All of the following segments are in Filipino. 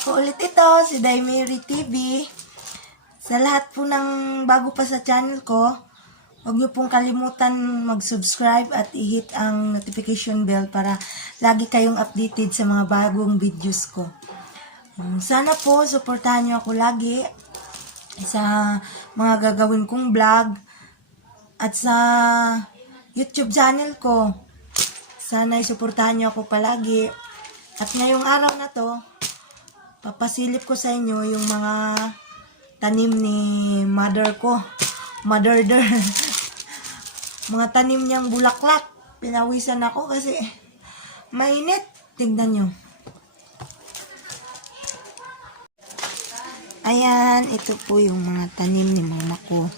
Ako ulit ito, si Daimary TV. Sa lahat po ng bago pa sa channel ko, huwag niyo pong kalimutan mag-subscribe at i-hit ang notification bell para lagi kayong updated sa mga bagong videos ko. Sana po, suportahan niyo ako lagi sa mga gagawin kong vlog at sa YouTube channel ko. Sana isuportahan niyo ako palagi. At ngayong araw na to, papasilip ko sa inyo yung mga tanim ni mother ko. Mother-der. Mga tanim niyang bulaklak. Pinawisan ako kasi mainit. Tingnan nyo. Ayan, ito po yung mga tanim ni mama ko.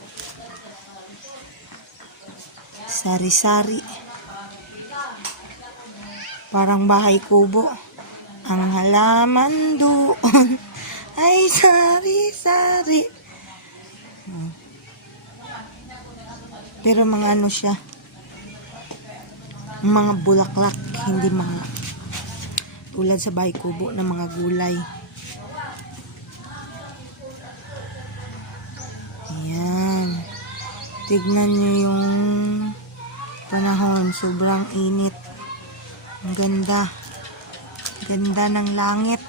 Sari-sari. Parang bahay kubo. Ang halaman doon ay sari-sari. Pero mga ano siya, mga bulaklak, hindi mga tulad sa bahay kubo na mga gulay. Ayan. Tignan nyo yung panahon. Sobrang init. Ang ganda. Ganda ng langit.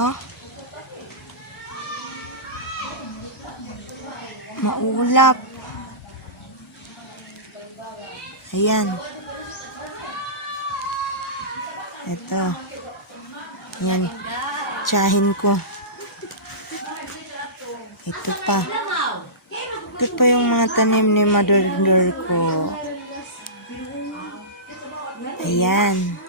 Oh. Maulap. Ayan. Ito. Ayan. Tsahin ko. Ito pa. Ito pa yung mga tanim ni mother-der ko. Ayan.